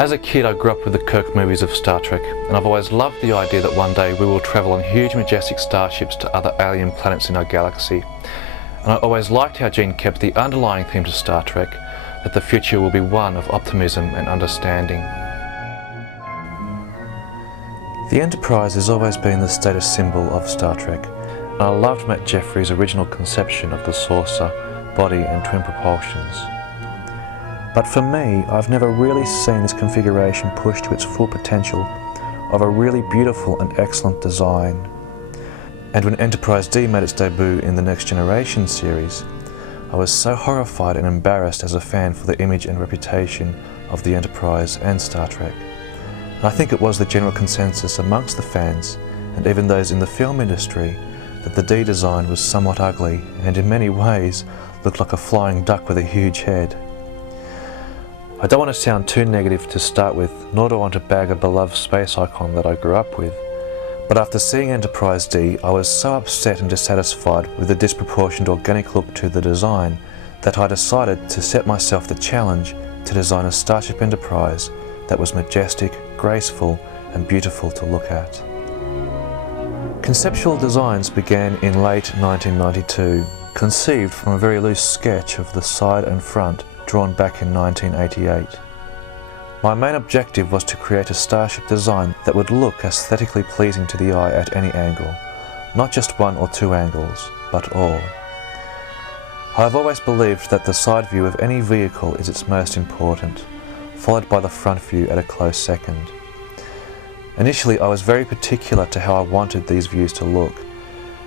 As a kid, I grew up with the Kirk movies of Star Trek, and I've always loved the idea that one day we will travel on huge majestic starships to other alien planets in our galaxy. And I always liked how Gene kept the underlying theme to Star Trek, that the future will be one of optimism and understanding. The Enterprise has always been the status symbol of Star Trek, and I loved Matt Jefferies' original conception of the saucer, body and twin propulsions. But for me, I've never really seen this configuration pushed to its full potential of a really beautiful and excellent design. And when Enterprise D made its debut in the Next Generation series, I was so horrified and embarrassed as a fan for the image and reputation of the Enterprise and Star Trek. And I think it was the general consensus amongst the fans, and even those in the film industry, that the D design was somewhat ugly and in many ways looked like a flying duck with a huge head. I don't want to sound too negative to start with, nor do I want to bag a beloved space icon that I grew up with, but after seeing Enterprise D, I was so upset and dissatisfied with the disproportionate organic look to the design that I decided to set myself the challenge to design a Starship Enterprise that was majestic, graceful and beautiful to look at. Conceptual designs began in late 1992, conceived from a very loose sketch of the side and front drawn back in 1988. My main objective was to create a starship design that would look aesthetically pleasing to the eye at any angle, not just one or two angles, but all. I have always believed that the side view of any vehicle is its most important, followed by the front view at a close second. Initially, I was very particular to how I wanted these views to look,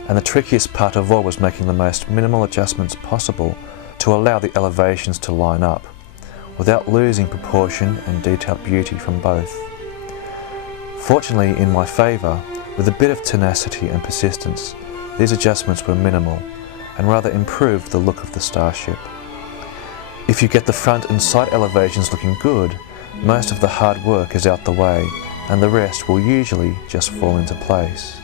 and the trickiest part of all was making the most minimal adjustments possible to allow the elevations to line up, without losing proportion and detailed beauty from both. Fortunately, in my favour, with a bit of tenacity and persistence, these adjustments were minimal, and rather improved the look of the starship. If you get the front and side elevations looking good, most of the hard work is out the way, and the rest will usually just fall into place.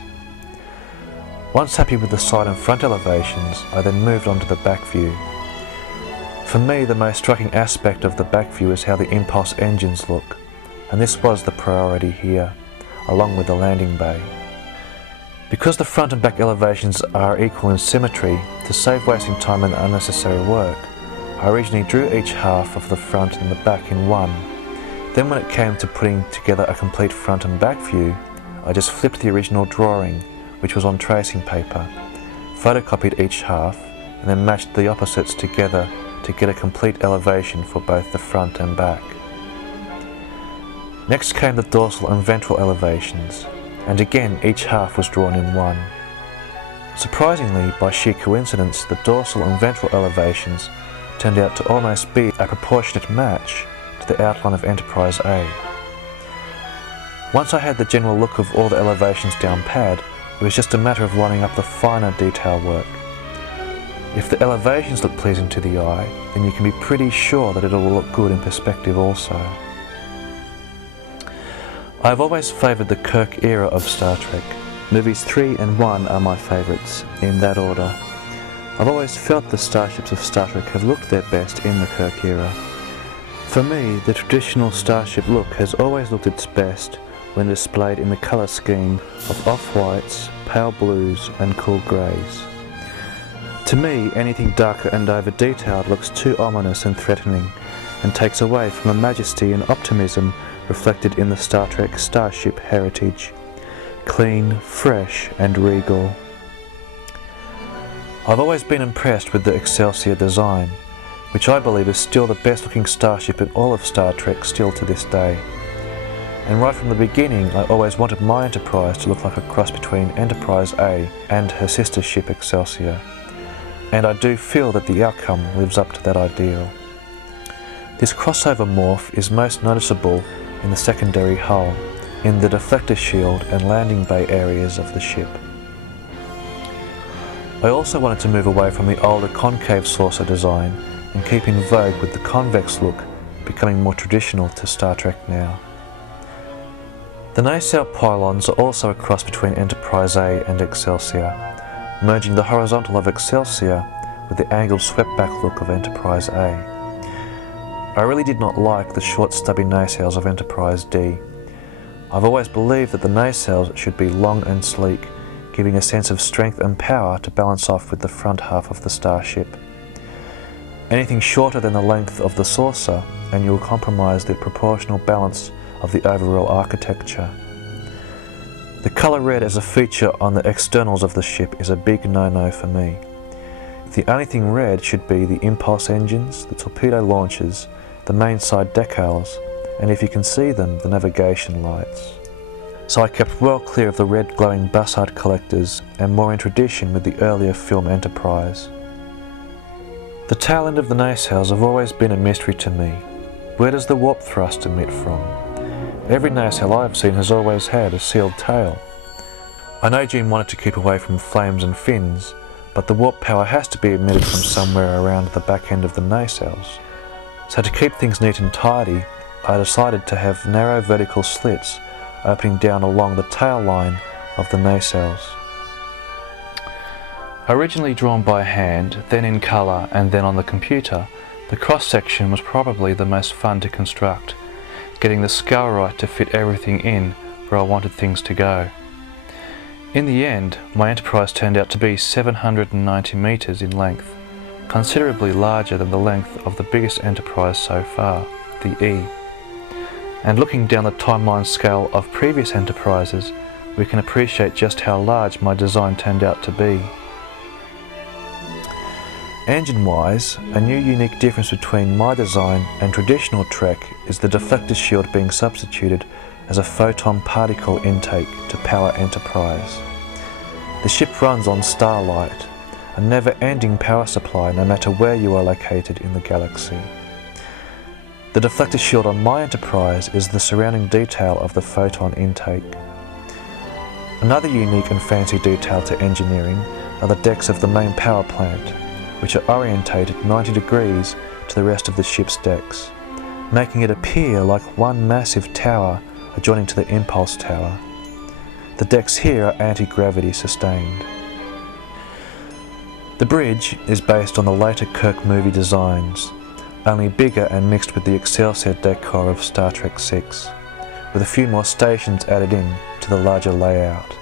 Once happy with the side and front elevations, I then moved on to the back view. For me, the most striking aspect of the back view is how the impulse engines look, and this was the priority here, along with the landing bay. Because the front and back elevations are equal in symmetry, to save wasting time and unnecessary work, I originally drew each half of the front and the back in one. Then when it came to putting together a complete front and back view, I just flipped the original drawing, which was on tracing paper, photocopied each half, and then matched the opposites together to get a complete elevation for both the front and back. Next came the dorsal and ventral elevations, and again each half was drawn in one. Surprisingly, by sheer coincidence, the dorsal and ventral elevations turned out to almost be a proportionate match to the outline of Enterprise A. Once I had the general look of all the elevations down pat, it was just a matter of lining up the finer detail work. If the elevations look pleasing to the eye, then you can be pretty sure that it will look good in perspective also. I have always favoured the Kirk era of Star Trek. Movies 3 and 1 are my favourites, in that order. I've always felt the starships of Star Trek have looked their best in the Kirk era. For me, the traditional starship look has always looked its best when displayed in the colour scheme of off-whites, pale blues and cool greys. To me, anything darker and over-detailed looks too ominous and threatening, and takes away from the majesty and optimism reflected in the Star Trek starship heritage. Clean, fresh and regal. I've always been impressed with the Excelsior design, which I believe is still the best looking starship in all of Star Trek still to this day. And right from the beginning, I always wanted my Enterprise to look like a cross between Enterprise A and her sister ship Excelsior. And I do feel that the outcome lives up to that ideal. This crossover morph is most noticeable in the secondary hull, in the deflector shield and landing bay areas of the ship. I also wanted to move away from the older concave saucer design and keep in vogue with the convex look, becoming more traditional to Star Trek now. The nacelle pylons are also a cross between Enterprise A and Excelsior, merging the horizontal of Excelsior with the angled swept-back look of Enterprise A. I I really did not like the short stubby nacelles of Enterprise D. I've always believed that the nacelles should be long and sleek, giving a sense of strength and power to balance off with the front half of the starship. Anything shorter than the length of the saucer and you'll compromise the proportional balance of the overall architecture. The colour red as a feature on the externals of the ship is a big no-no for me. The only thing red should be the impulse engines, the torpedo launchers, the main side decals, and if you can see them, the navigation lights. So I kept well clear of the red glowing bussard collectors and more in tradition with the earlier film Enterprise. The tail end of the nacelles have always been a mystery to me. Where does the warp thrust emit from? Every nacelle I've seen has always had a sealed tail. I know Gene wanted to keep away from flames and fins, but the warp power has to be emitted from somewhere around the back end of the nacelles. So to keep things neat and tidy, I decided to have narrow vertical slits opening down along the tail line of the nacelles. Originally drawn by hand, then in colour and then on the computer, the cross-section was probably the most fun to construct, getting the scale right to fit everything in where I wanted things to go. In the end, my Enterprise turned out to be 790 metres in length, considerably larger than the length of the biggest Enterprise so far, the E. And looking down the timeline scale of previous Enterprises, we can appreciate just how large my design turned out to be. Engine-wise, a new unique difference between my design and traditional Trek is the deflector shield being substituted as a photon particle intake to power Enterprise. The ship runs on starlight, a never-ending power supply no matter where you are located in the galaxy. The deflector shield on my Enterprise is the surrounding detail of the photon intake. Another unique and fancy detail to engineering are the decks of the main power plant, which are orientated 90 degrees to the rest of the ship's decks, making it appear like one massive tower adjoining to the impulse tower. The decks here are anti-gravity sustained. The bridge is based on the later Kirk movie designs, only bigger and mixed with the Excelsior decor of Star Trek VI, with a few more stations added in to the larger layout.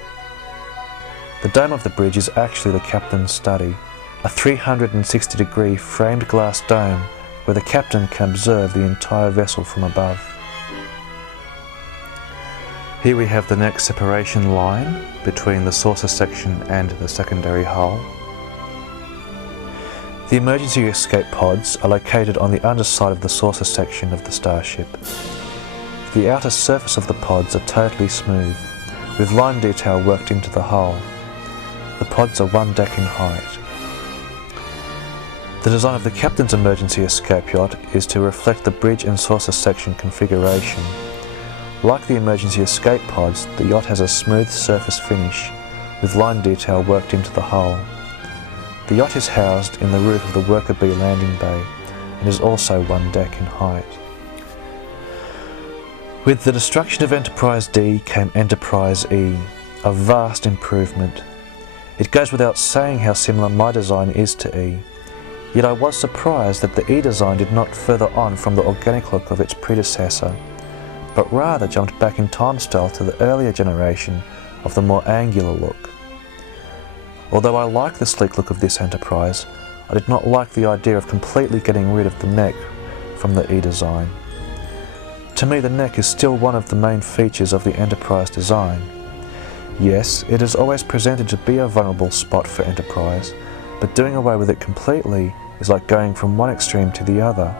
The dome of the bridge is actually the captain's study, a 360-degree framed glass dome where the captain can observe the entire vessel from above. Here we have the next separation line between the saucer section and the secondary hull. The emergency escape pods are located on the underside of the saucer section of the Starship. The outer surface of the pods are totally smooth, with line detail worked into the hull. The pods are 1 deck in height. The design of the captain's emergency escape yacht is to reflect the bridge and saucer section configuration. Like the emergency escape pods, the yacht has a smooth surface finish, with line detail worked into the hull. The yacht is housed in the roof of the Worker B landing bay and is also 1 deck in height. With the destruction of Enterprise D came Enterprise E, a vast improvement. It goes without saying how similar my design is to E, yet I was surprised that the E design did not further on from the organic look of its predecessor, but rather jumped back in time style to the earlier generation of the more angular look. Although I like the sleek look of this Enterprise, I did not like the idea of completely getting rid of the neck from the E design. To me, the neck is still one of the main features of the Enterprise design. Yes, it is always presented to be a vulnerable spot for Enterprise, but doing away with it completely is like going from one extreme to the other.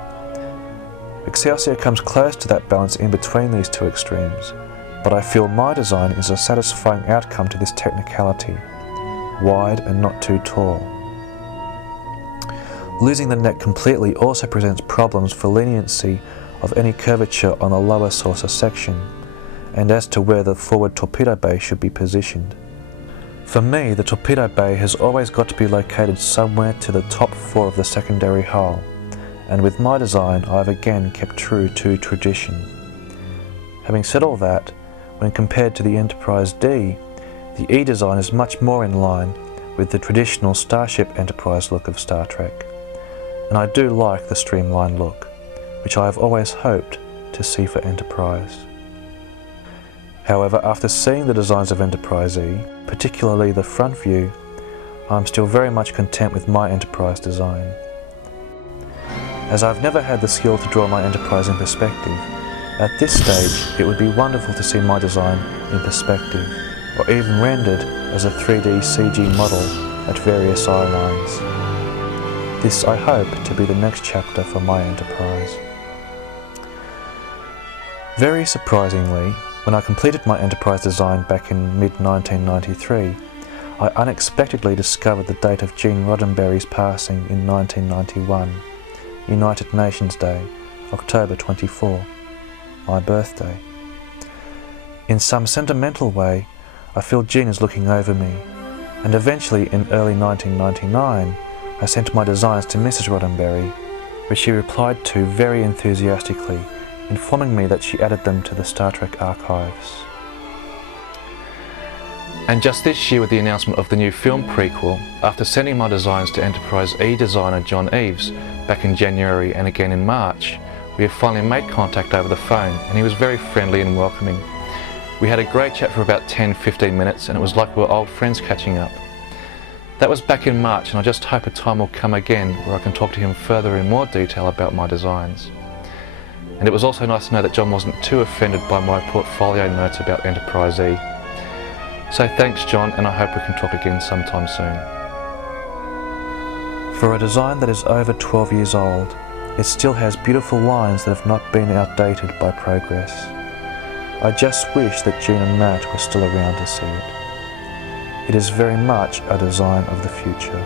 Excelsior comes close to that balance in between these two extremes, but I feel my design is a satisfying outcome to this technicality. Wide and not too tall. Losing the neck completely also presents problems for leniency of any curvature on the lower saucer section, and as to where the forward torpedo bay should be positioned. For me, the torpedo bay has always got to be located somewhere to the top 4 of the secondary hull, and with my design I have again kept true to tradition. Having said all that, when compared to the Enterprise D, the E design is much more in line with the traditional Starship Enterprise look of Star Trek, and I do like the streamlined look. which I have always hoped to see for Enterprise. However, after seeing the designs of Enterprise E, particularly the front view, I am still very much content with my Enterprise design. As I've never had the skill to draw my Enterprise in perspective, at this stage it would be wonderful to see my design in perspective, or even rendered as a 3D CG model at various eye lines. This I hope to be the next chapter for my Enterprise. Very surprisingly, when I completed my Enterprise design back in mid-1993, I unexpectedly discovered the date of Gene Roddenberry's passing in 1991, United Nations Day, October 24, my birthday. In some sentimental way, I feel Gene is looking over me, and eventually in early 1999, I sent my designs to Mrs. Roddenberry, which she replied to very enthusiastically, informing me that she added them to the Star Trek archives. And just this year, with the announcement of the new film prequel, after sending my designs to Enterprise E designer John Eaves back in January and again in March, we have finally made contact over the phone, and he was very friendly and welcoming. We had a great chat for about 10-15 minutes, and it was like we were old friends catching up. That was back in March, and I just hope a time will come again where I can talk to him further in more detail about my designs. And it was also nice to know that John wasn't too offended by my portfolio notes about Enterprise E. So thanks, John, and I hope we can talk again sometime soon. For a design that is over 12 years old, it still has beautiful lines that have not been outdated by progress. I just wish that Gene and Matt were still around to see it. It is very much a design of the future.